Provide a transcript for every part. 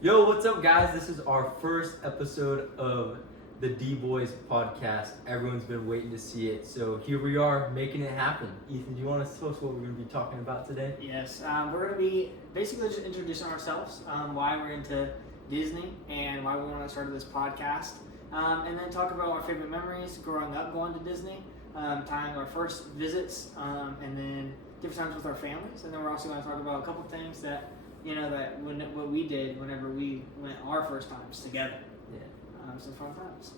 Yo, what's up, guys? This is our first episode of the D-Boys podcast. Everyone's been waiting to see it, so here we are making it happen. Ethan, do you want to tell us what we're going to be talking about today? Yes, we're going to be basically just introducing ourselves, why we're into Disney, and why we want to start this podcast, and then talk about our favorite memories growing up going to Disney, time our first visits, and then different times with our families, and then we're also going to talk about a couple things that what we did whenever we went our first times together. Yeah. Some fun times.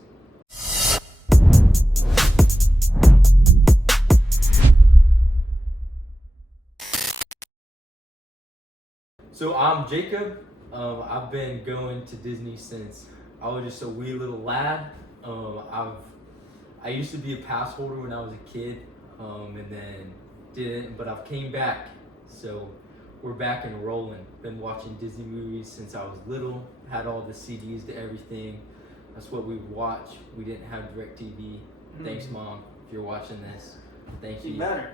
So I'm Jacob. I've been going to Disney since I was just a wee little lad. I used to be a pass holder when I was a kid, and then didn't, but I've came back. So we're back and rolling. Been watching Disney movies since I was little. Had all the CDs to everything. That's what we would watch. We didn't have DirecTV. Thanks, Mom, if you're watching this. Thank you.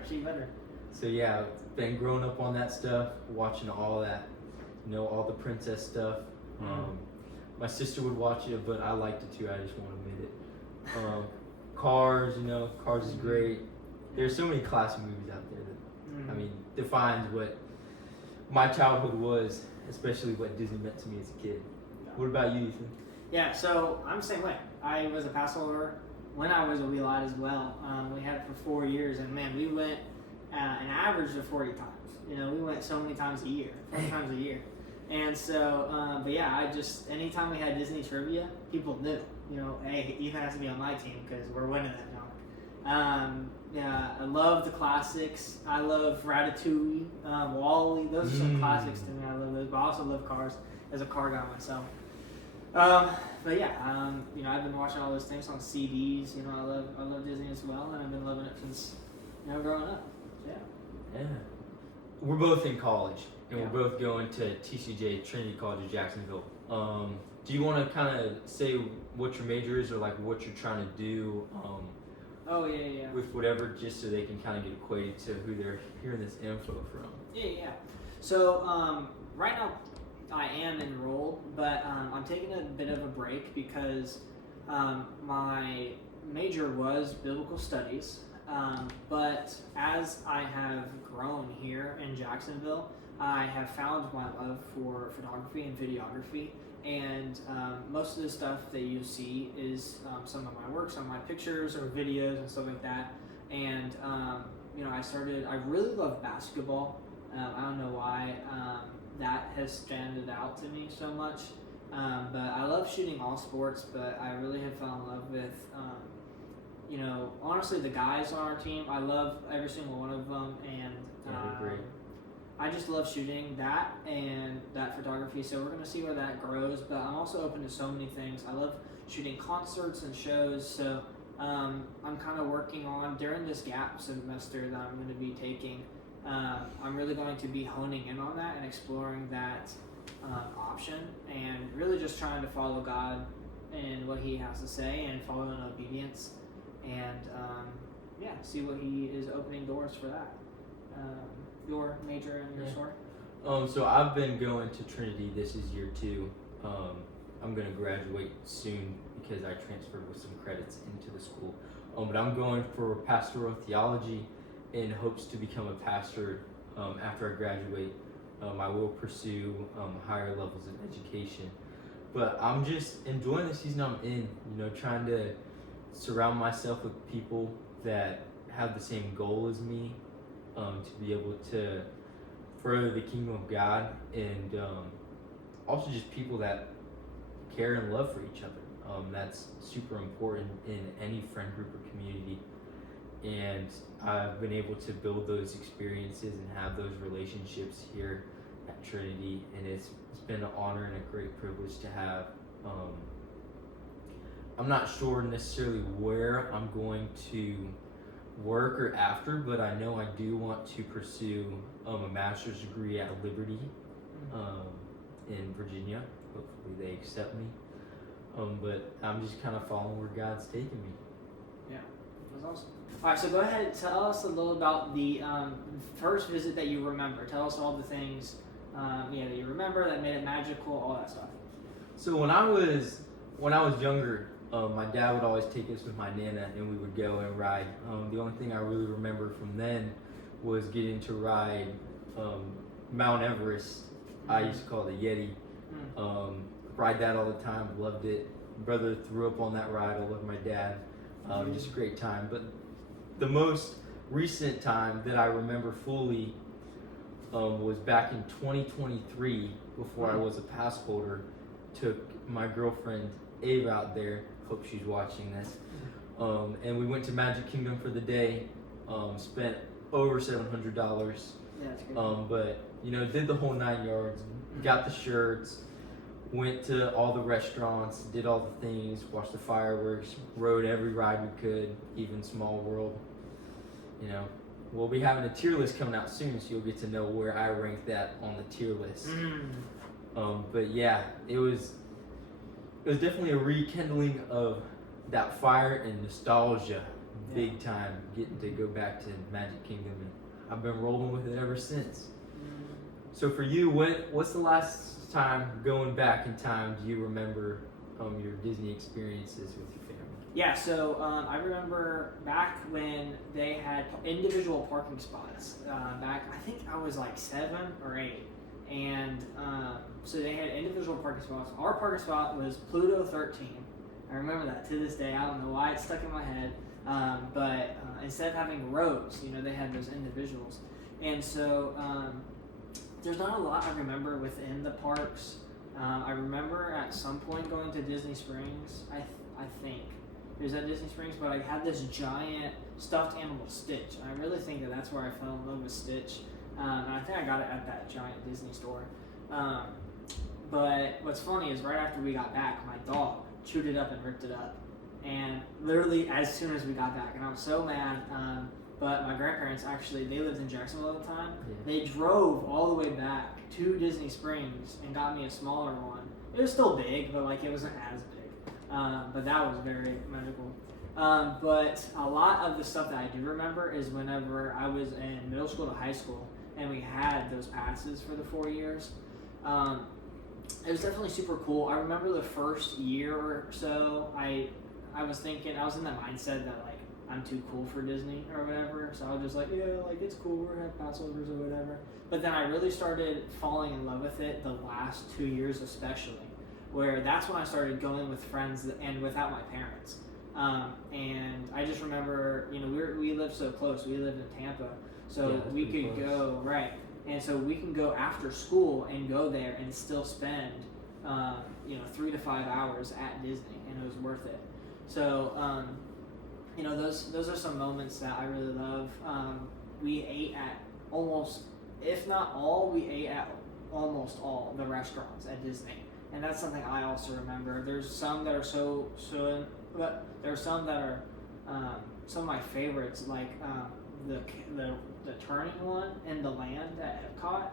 She better. So yeah, been growing up on that stuff, watching all that, all the princess stuff. My sister would watch it, but I liked it too. I just won't admit it. Cars, Cars is great. There's so many classic movies out there that defines what my childhood was, especially what Disney meant to me as a kid. What about you, Ethan? Yeah, so I'm the same way. I was a pass holder when I was a wee lad as well. We had it for 4 years, and man, we went an average of 40 times. We went so many times a year, 40 times a year. And so, but yeah, anytime we had Disney trivia, people knew, hey, Ethan has to be on my team because we're winning that now. Yeah, I love the classics. I love Ratatouille, WALL-E. Those are some classics to me. I love those, but I also love Cars as a car guy myself. But yeah, I've been watching all those things on CDs. I love Disney as well, and I've been loving it since growing up. So, yeah. We're both in college, and we're both going to TCJ, Trinity College of Jacksonville. Do you want to kind of say what your major is, or like what you're trying to do? Yeah. With whatever, just so they can kind of get acquainted to who they're hearing this info from. Yeah. So right now I am enrolled, but I'm taking a bit of a break because my major was biblical studies. But as I have grown here in Jacksonville, I have found my love for photography and videography. And most of the stuff that you see is some of my work, some of my pictures or videos and stuff like that. And I really love basketball. I don't know why that has standed out to me so much. But I love shooting all sports, but I really have fallen in love with, honestly, the guys on our team. I love every single one of them. And Great. I just love shooting that and that photography, so we're going to see where that grows, but I'm also open to so many things. I love shooting concerts and shows, so I'm kind of working on, during this gap semester that I'm going to be taking, I'm really going to be honing in on that and exploring that option, and really just trying to follow God and what He has to say and follow in obedience, and see what He is opening doors for that. Your major and your story? So I've been going to Trinity. This is year 2. I'm going to graduate soon because I transferred with some credits into the school. But I'm going for pastoral theology in hopes to become a pastor after I graduate. I will pursue higher levels of education. But I'm just enjoying the season I'm in, trying to surround myself with people that have the same goal as me. To be able to further the kingdom of God, and also just people that care and love for each other. That's super important in any friend group or community, and I've been able to build those experiences and have those relationships here at Trinity, and it's been an honor and a great privilege to have. I'm not sure necessarily where I'm going to work or after, but I know I do want to pursue a master's degree at Liberty in Virginia. Hopefully they accept me. But I'm just kind of following where God's taking me. Yeah, that's awesome. All right, so go ahead and tell us a little about the first visit that you remember. Tell us all the things that you remember that made it magical, all that stuff. So when I was younger, my dad would always take us with my nana, and we would go and ride. The only thing I really remember from then was getting to ride Mount Everest. I used to call it the Yeti. Ride that all the time, loved it. Brother threw up on that ride. I love my dad. Just a great time. But the most recent time that I remember fully was back in 2023, before I was a pass holder. Took my girlfriend Ava out there. Hope she's watching this. And we went to Magic Kingdom for the day. Spent over $700. Yeah, that's good. But did the whole 9 yards. Got the shirts. Went to all the restaurants. Did all the things. Watched the fireworks. Rode every ride we could. Even Small World. We'll be having a tier list coming out soon, so you'll get to know where I rank that on the tier list. But yeah, it was definitely a rekindling of that fire and nostalgia, big time. Getting to go back to Magic Kingdom, and I've been rolling with it ever since. So for you, what's the last time going back in time do you remember your Disney experiences with your family? Yeah, so I remember back when they had individual parking spots. I think I was like 7 or 8. And so they had individual parking spots. Our parking spot was Pluto 13. I remember that to this day. I don't know why it's stuck in my head. But instead of having rows, they had those individuals. And so there's not a lot I remember within the parks. I remember at some point going to Disney Springs, I think. It was at Disney Springs, but I had this giant stuffed animal Stitch. And I really think that's where I fell in love with Stitch. And I think I got it at that giant Disney store. But what's funny is right after we got back, my dog chewed it up and ripped it up. And literally as soon as we got back, and I was so mad. But my grandparents they lived in Jacksonville at the time. Yeah. They drove all the way back to Disney Springs and got me a smaller one. It was still big, but it wasn't as big. But that was very magical. But a lot of the stuff that I do remember is whenever I was in middle school to high school, and we had those passes for the 4 years. It was definitely super cool. I remember the first year or so, I was thinking, I was in that mindset that I'm too cool for Disney or whatever. So I was just it's cool, we're gonna have pass holders or whatever. But then I really started falling in love with it the last 2 years especially, where that's when I started going with friends and without my parents. And I just remember, we lived so close. We lived in Tampa, so we could go, right. And so we can go after school and go there and still spend, 3 to 5 hours at Disney, and it was worth it. So, those are some moments that I really love. We ate at almost, if not all, we ate at almost all the restaurants at Disney. And that's something I also remember. There's some that are but there are some that are some of my favorites, like the turning one in the land at Epcot.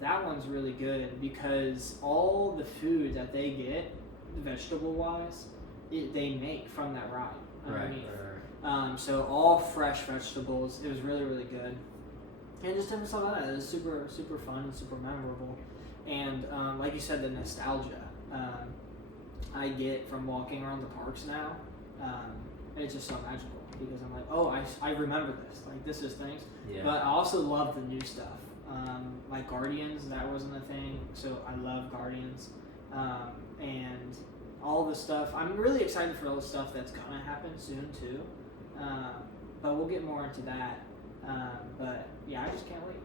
That one's really good because all the food that they get, vegetable wise, they make from that ride underneath. Right. So all fresh vegetables. It was really, really good. And just different stuff like that. It was super, super fun and super memorable. And like you said, the nostalgia I get from walking around the parks now, it's just so magical because I'm like, oh, I remember this. This is things. Yeah. But I also love the new stuff. Like Guardians, that wasn't a thing, so I love Guardians. And all the stuff. I'm really excited for all the stuff that's gonna happen soon too. But we'll get more into that. But yeah, I just can't wait.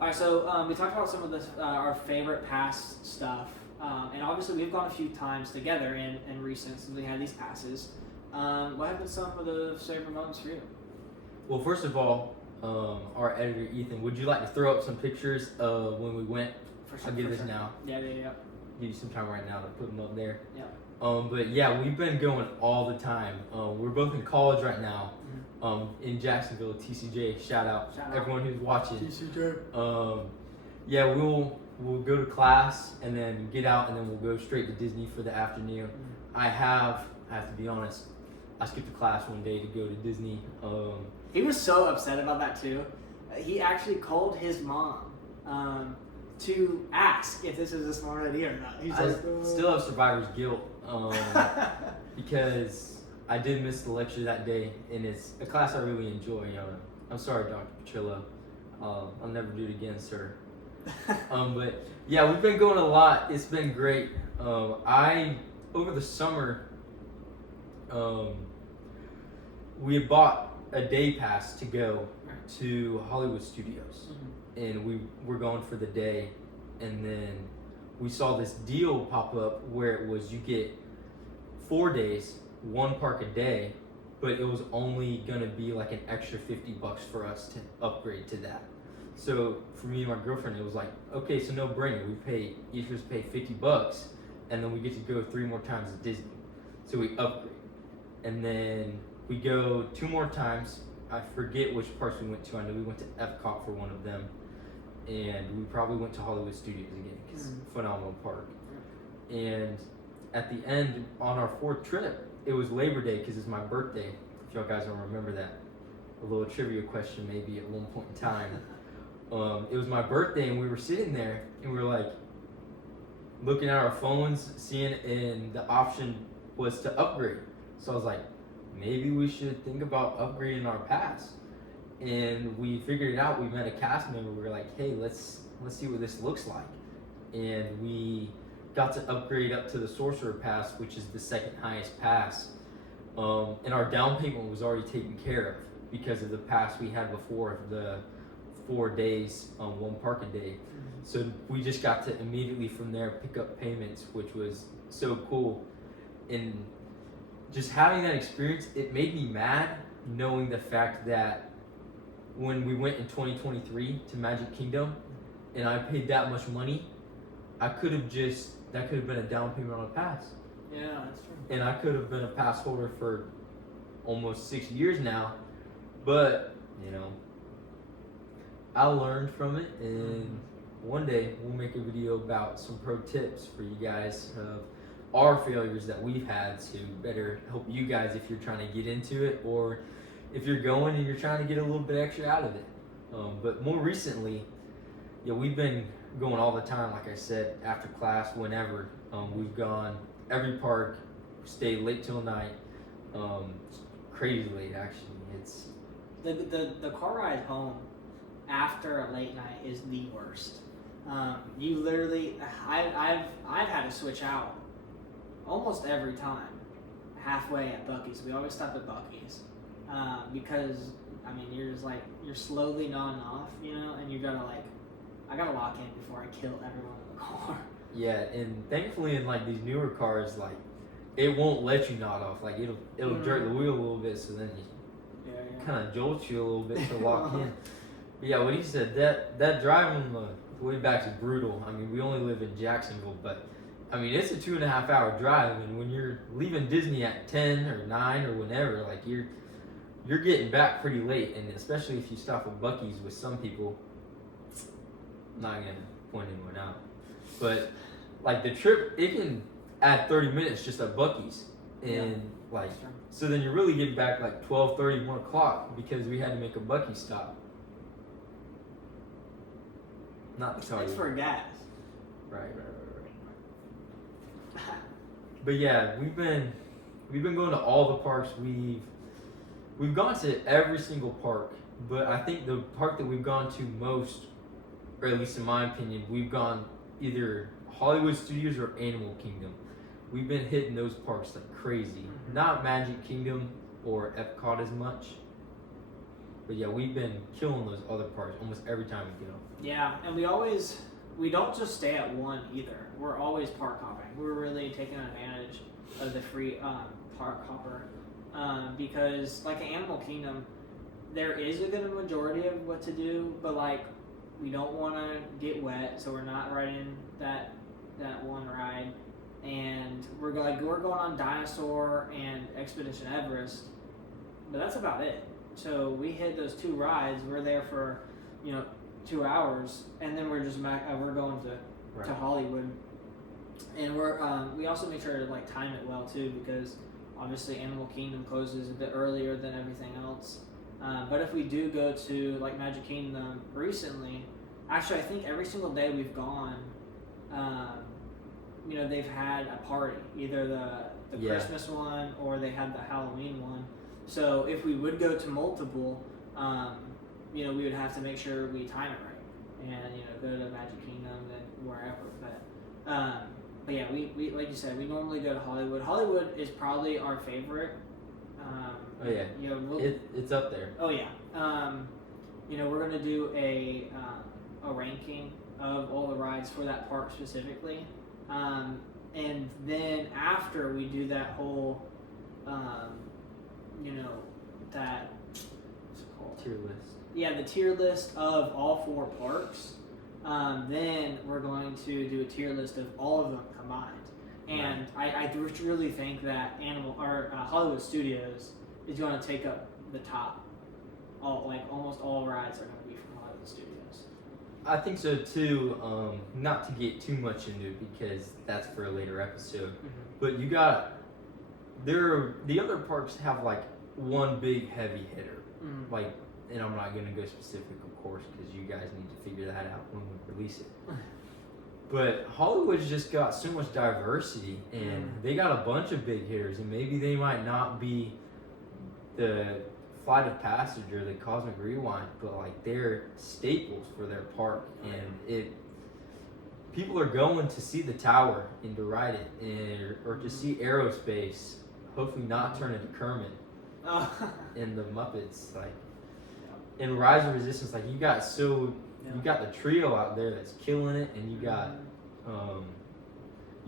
All right, so we talked about some of our favorite past stuff, and obviously we've gone a few times together in recent since we had these passes. What have been some of the favorite moments for you? Well, first of all, our editor Ethan, would you like to throw up some pictures of when we went? I'll give this now. Yeah. Give you some time right now to put them up there. Yeah. But yeah, we've been going all the time. We're both in college right now. In Jacksonville, TCJ. Shout out everyone who's watching. TCJ. Yeah, we'll go to class and then get out and then we'll go straight to Disney for the afternoon. I have to be honest, I skipped a class one day to go to Disney. He was so upset about that too. He actually called his mom to ask if this is a smart idea or not. He's I like, still have survivor's guilt because I did miss the lecture that day, and it's a class I really enjoy. I'm sorry, Dr. Petrillo. I'll never do it again, sir. But yeah, we've been going a lot. It's been great. Over the summer, we had bought a day pass to go to Hollywood Studios, and we were going for the day, and then we saw this deal pop up where it was you get 4 days, one park a day, but it was only gonna be like an extra $50 for us to upgrade to that. So for me and my girlfriend, it was like, okay, so no brainer. Each of us pay $50, and then we get to go 3 more times at Disney. So we upgrade, and then we go 2 more times. I forget which parks we went to. I know we went to Epcot for one of them, and we probably went to Hollywood Studios again because phenomenal park. And at the end, on our 4th trip, it was Labor Day because it's my birthday. If y'all guys don't remember that, a little trivia question maybe at one point in time. It was my birthday, and we were sitting there, and we were like looking at our phones, seeing, and the option was to upgrade. So I was like, maybe we should think about upgrading our pass. And we figured it out. We met a cast member. We were like, hey, let's see what this looks like. And we got to upgrade up to the Sorcerer Pass, which is the 2nd highest pass. And our down payment was already taken care of because of the pass we had before, the 4 days, 1 park a day. So we just got to immediately from there pick up payments, which was so cool. And just having that experience, it made me mad knowing the fact that when we went in 2023 to Magic Kingdom and I paid that much money, that could have been a down payment on a pass. Yeah, that's true. And I could have been a pass holder for almost 6 years now, but I learned from it, and one day we'll make a video about some pro tips for you guys of our failures that we've had to better help you guys if you're trying to get into it, or if you're going and you're trying to get a little bit extra out of it. But more recently, we've been going all the time, like I said, after class, whenever. We've gone every park, stayed late till night, crazy late actually. It's the car ride home after a late night is the worst. You literally, I've had to switch out almost every time, halfway at Buc-ee's. We always stop at Buc-ee's because you're just like you're slowly nodding off, and you gotta I gotta lock in before I kill everyone in the car. Yeah, and thankfully in these newer cars, it won't let you nod off. It'll jerk the wheel a little bit, so then you kind of jolts you a little bit to lock in. But yeah, what he said, that drive on the way back is brutal. We only live in Jacksonville, but it's a 2.5 hour drive, and when you're leaving Disney at 10 or 9 or whenever, you're getting back pretty late, and especially if you stop at Buc-ee's with some people. I'm not gonna point anyone out, but the trip, it can add 30 minutes just at Buc-ee's, and so then you're really getting back 12:30, 1 o'clock because we had to make a Buc-ee's stop. Not to tell It's you. for gas. Right. But yeah, we've been going to all the parks. We've gone to every single park, but I think the park that we've gone to most, or at least in my opinion, we've gone either Hollywood Studios or Animal Kingdom. We've been hitting those parks like crazy. Not Magic Kingdom or Epcot as much, but yeah, we've been killing those other parks almost every time we go. Yeah, and we don't just stay at one either. We're always park hopping. We're really taking advantage of the free park hopper because at Animal Kingdom, there is a good majority of what to do, but we don't want to get wet, so we're not riding that one ride, and we're going on Dinosaur and Expedition Everest, but that's about it. So we hit those 2 rides. We're there for 2 hours, and then we're just we're going to Hollywood, and we also make sure to time it well too, because obviously Animal Kingdom closes a bit earlier than everything else. But if we do go to Magic Kingdom recently, Actually, I think every single day we've gone, um, they've had a party, either the Yeah. Christmas one or they had the Halloween one. So if we would go to multiple, we would have to make sure we time it right, and go to Magic Kingdom and wherever. But yeah, we like you said, we normally go to Hollywood. Hollywood is probably our favorite. Oh yeah, it's up there. Oh yeah. We're gonna do a ranking of all the rides for that park specifically, and then after we do that whole, that what's it called? Tier list. Yeah, the tier list of all 4 parks. Then we're going to do a tier list of all of them combined. And I really think that Hollywood Studios is going to take up the top. Almost all rides are going to be from Hollywood Studios. I think so too. Not to get too much into it because that's for a later episode. But the other parks have like one big heavy hitter. Like, and I'm not gonna go specific, of course, because you guys need to figure that out when we release it. But Hollywood's just got so much diversity, and they got a bunch of big hitters, and maybe they might not be the Flight of Passage or the Cosmic Rewind, but like they're staples for their park, and people are going to see the tower and to ride it, or to see Aerospace. Hopefully, not turn into Kermit in the Muppets, like. In Rise of Resistance, like you got the trio out there that's killing it, and you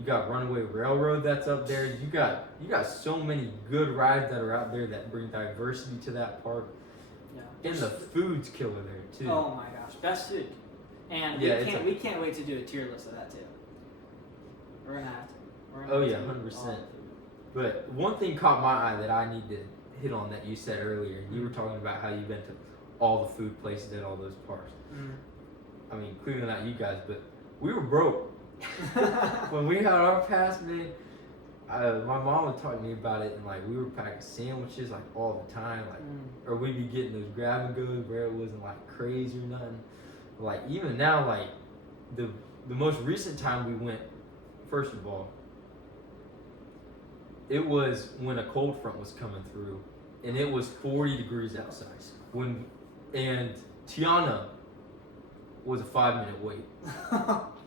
got Runaway Railroad that's up there. You got so many good rides that are out there that bring diversity to that park. Yeah. And the food's killer there too. Oh my gosh, best food. And we can't wait to do a tier list of that too. We're gonna have to. Oh yeah, 100%. But one thing caught my eye that I need to hit on that you said earlier. You were talking about how you've been to all the food places at all those parks. I mean, clearly not you guys, but we were broke. When we had our pass, man, my mom would talk to me about it, and like we were packing sandwiches like all the time, like, or we'd be getting those grab and goes where it wasn't like crazy or nothing. Like even now, like the most recent time we went, first of all, it was when a cold front was coming through, and it was 40 degrees outside. And Tiana was a 5-minute wait.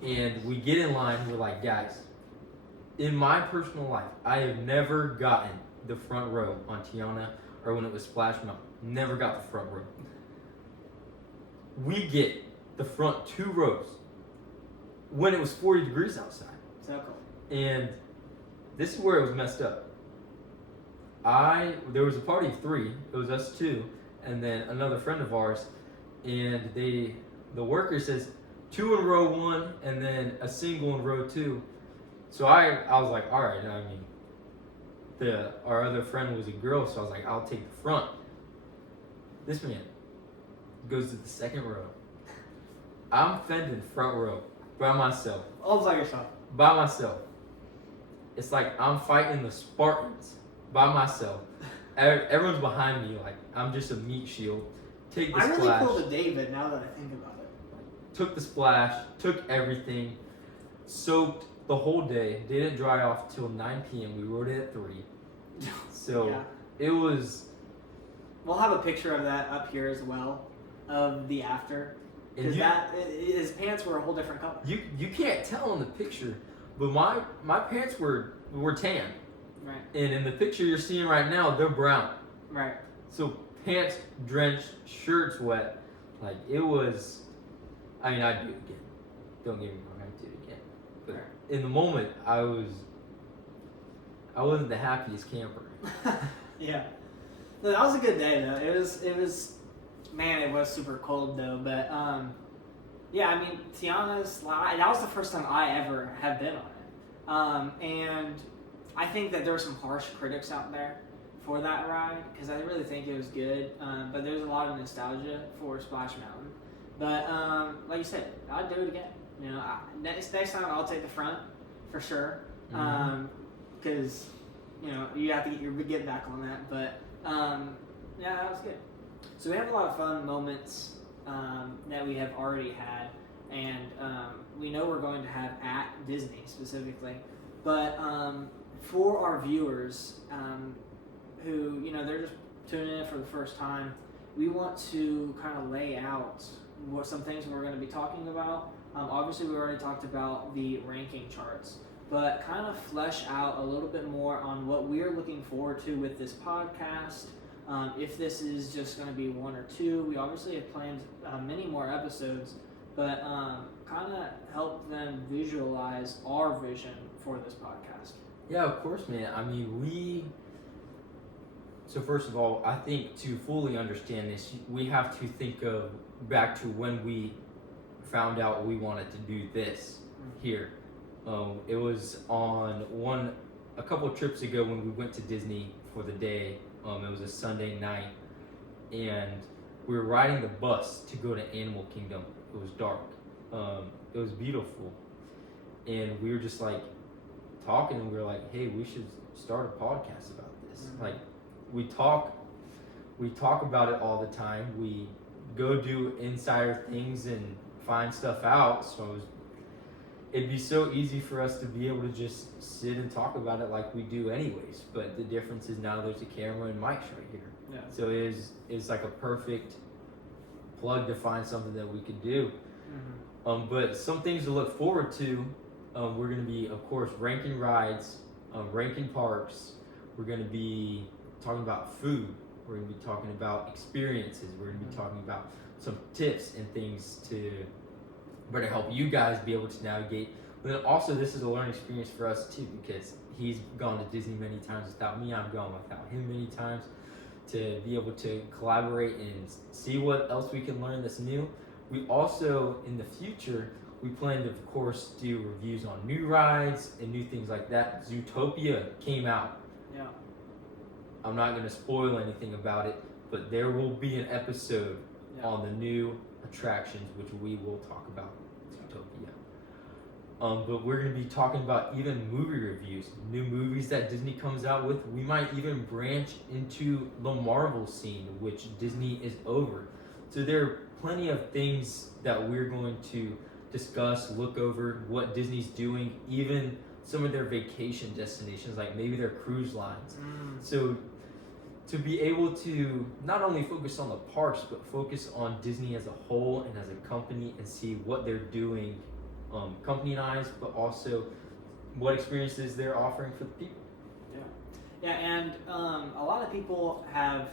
And we get in line, we're like, guys, in my personal life, I have never gotten the front row on Tiana or when it was Splash Mountain. Never got the front row. We get the front 2 rows when it was 40 degrees outside. So cool. And this is where it was messed up. There was a party of 3. It was us 2. And then another friend of ours, and the worker says 2 in row 1 and then a single in row 2. So I was like, all right. I mean, our other friend was a girl, so I was like, I'll take the front. This man goes to the second row. I'm fending front row by myself. All by yourself. By myself. It's like I'm fighting the Spartans by myself. Everyone's behind me, like I'm just a meat shield. Take the splash. I really pulled a David now that I think about it. Took the splash, took everything, soaked the whole day. Didn't dry off till 9 p.m. We rode it at 3. So it was. We'll have a picture of that up here as well, of the after. Because his pants were a whole different color. You can't tell in the picture, but my pants were tan. Right. And in the picture you're seeing right now, they're brown. Right. So pants drenched, shirts wet. Like it was. I mean, I'd do it again. Don't get me wrong, I'd do it again. But in the moment, I wasn't the happiest camper. Yeah. No, that was a good day though. It was. Man, it was super cold though. But yeah, I mean, Tiana's. That was the first time I ever have been on it. And I think that there were some harsh critics out there for that ride because I really think it was good. But there's a lot of nostalgia for Splash Mountain. But like you said, I'd do it again. You know, next time I'll take the front for sure. Because you know you have to get your get back on that. But yeah, that was good. So we have a lot of fun moments that we have already had. and we know we're going to have at Disney specifically, but for our viewers who they're just tuning in for the first time, we want to kind of lay out what some things we're going to be talking about. Obviously, we already talked about the ranking charts, but kind of flesh out a little bit more on what we're looking forward to with this podcast. If this is just going to be one or two, we obviously have planned many more episodes, but kind of help them visualize our vision for this podcast. Yeah, of course, man. I mean, so first of all, I think to fully understand this, we have to think of back to when we found out we wanted to do this here. It was on a couple of trips ago when we went to Disney for the day. It was a Sunday night, and we were riding the bus to go to Animal Kingdom. It was dark. It was beautiful, and we were just like talking, and we were like, "Hey, we should start a podcast about this." Like, we talk about it all the time. We go do insider things and find stuff out. So it'd be so easy for us to be able to just sit and talk about it like we do anyways. But the difference is now there's a camera and mics right here. Yeah. So it's like a perfect plug to find something that we could do. But some things to look forward to. We're going to be, of course, ranking rides, ranking parks. We're going to be talking about food. We're going to be talking about experiences. We're going to be talking about some tips and things to better help you guys be able to navigate. But then also, this is a learning experience for us too, because he's gone to Disney many times without me. I've gone without him many times. To be able to collaborate and see what else we can learn that's new. We also, in the future, we plan to, of course, do reviews on new rides and new things like that. Zootopia came out. Yeah. I'm not going to spoil anything about it, but there will be an episode on the new attractions, which we will talk about. Zootopia. But we're going to be talking about even movie reviews, new movies that Disney comes out with. We might even branch into the Marvel scene, which Disney is over. So there are plenty of things that we're going to discuss, look over what Disney's doing, even some of their vacation destinations, like maybe their cruise lines. So to be able to not only focus on the parks, but focus on Disney as a whole and as a company and see what they're doing, company-wise, but also what experiences they're offering for the people. Yeah, and a lot of people have,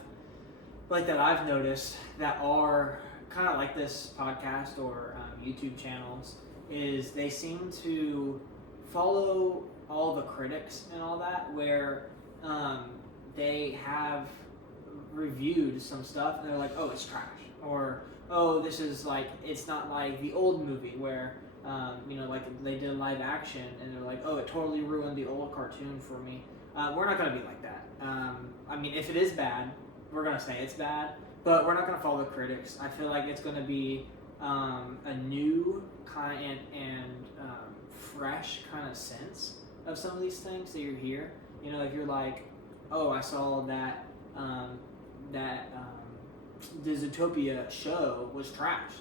like that I've noticed, that are kind of like this podcast or YouTube channels, is they seem to follow all the critics and all that, where they have reviewed some stuff and they're like, oh, it's trash, or oh, this is like, it's not like the old movie where like they did live action and they're like, oh, it totally ruined the old cartoon for me. We're not going to be like that. I mean, if it is bad, we're going to say it's bad, but we're not going to follow the critics. I feel like it's going to be a new kind and fresh kind of sense of some of these things that you're here. If you're like, oh, I saw that the Zootopia show was trash.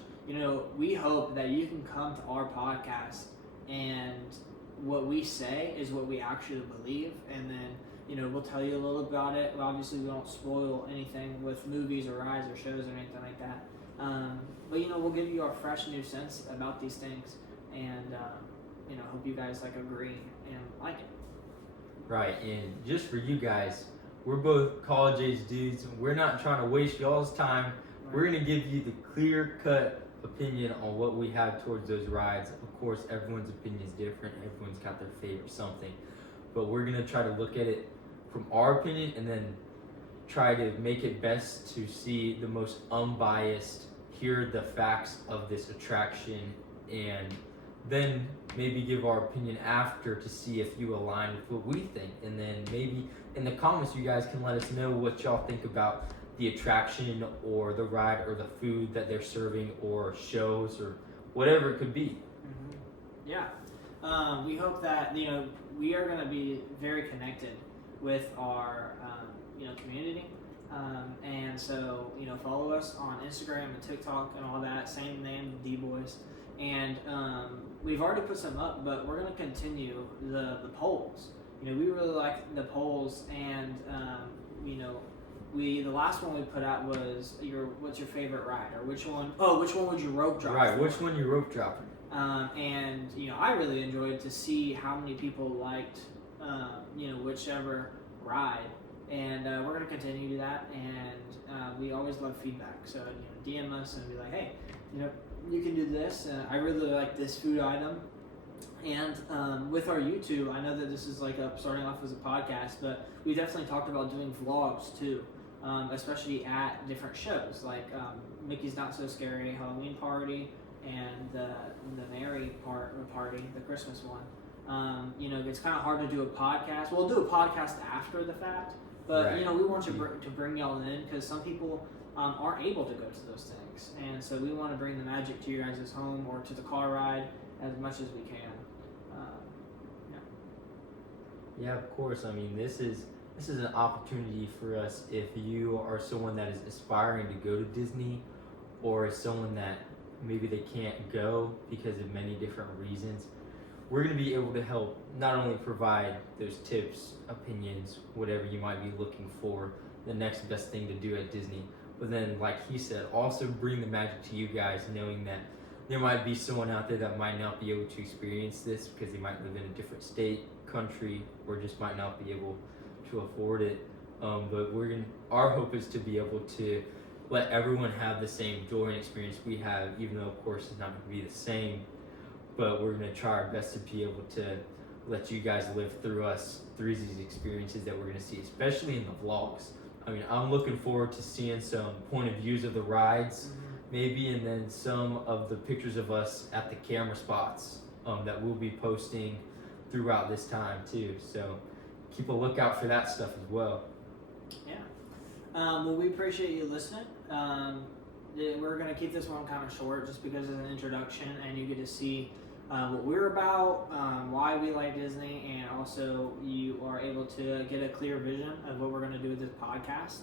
We hope that you can come to our podcast and what we say is what we actually believe, and then we'll tell you a little about it. Obviously, we don't spoil anything with movies or rides or shows or anything like that. But we'll give you our fresh new sense about these things, and hope you guys agree and like it. Right, and just for you guys, we're both college age dudes. We're not trying to waste y'all's time. Right. We're gonna give you the clear-cut opinion on what we have towards those rides. Of course, everyone's opinion is different. Everyone's got their favorite something, but we're gonna try to look at it from our opinion and then try to make it best to see the most unbiased, hear the facts of this attraction, and then maybe give our opinion after to see if you align with what we think. And then maybe in the comments you guys can let us know what y'all think about the attraction or the ride or the food that they're serving or shows or whatever it could be. Yeah. We hope that we are going to be very connected with our community, and so follow us on Instagram and TikTok and all that, same name, D Boys, And we've already put some up, but we're going to continue the polls. We really like the polls, and the last one we put out was what's your favorite ride, or which one would you rope drop? Right, for? which one you rope dropping? And I really enjoyed to see how many people liked whichever ride, and we're going to continue to do that. And we always love feedback, so DM us and be like, hey, you can do this. I really like this food item. And with our YouTube, I know that this is starting off as a podcast, but we definitely talked about doing vlogs too, especially at different shows like Mickey's Not So Scary Halloween Party and the Merry Party, the Christmas one. It's kind of hard to do a podcast. We'll do a podcast after the fact, but Right. we want to bring y'all in because some people aren't able to go to those things, and so we want to bring the magic to your guys' home or to the car ride as much as we can. Yeah, of course. I mean, this is an opportunity for us if you are someone that is aspiring to go to Disney, or someone that maybe they can't go because of many different reasons. We're going to be able to help not only provide those tips, opinions, whatever you might be looking for, the next best thing to do at Disney, but then, like he said, also bring the magic to you guys, knowing that there might be someone out there that might not be able to experience this because they might live in a different state, country, or just might not be able to afford it. But our hope is to be able to let everyone have the same joy and experience we have, even though of course it's not going to be the same. But we're going to try our best to be able to let you guys live through these experiences that we're going to see, especially in the vlogs. I mean, I'm looking forward to seeing some point of views of the rides, maybe, and then some of the pictures of us at the camera spots that we'll be posting throughout this time too. So keep a lookout for that stuff as well. Yeah. Well, we appreciate you listening. We're going to keep this one kind of short just because it's an introduction and you get to see what we're about, why we like Disney, and also you are able to get a clear vision of what we're going to do with this podcast.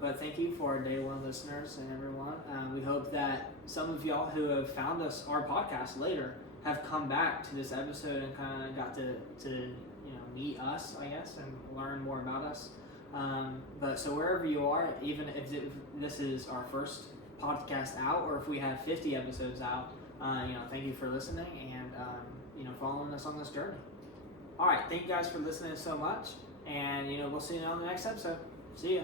But thank you for our day one listeners and everyone. We hope that some of y'all who have found our podcast later have come back to this episode and kind of got to meet us, I guess, and learn more about us. But so wherever you are, even if this is our first podcast out, or if we have 50 episodes out, thank you for listening and following us on this journey. All right, thank you guys for listening so much, and we'll see you on the next episode. See ya.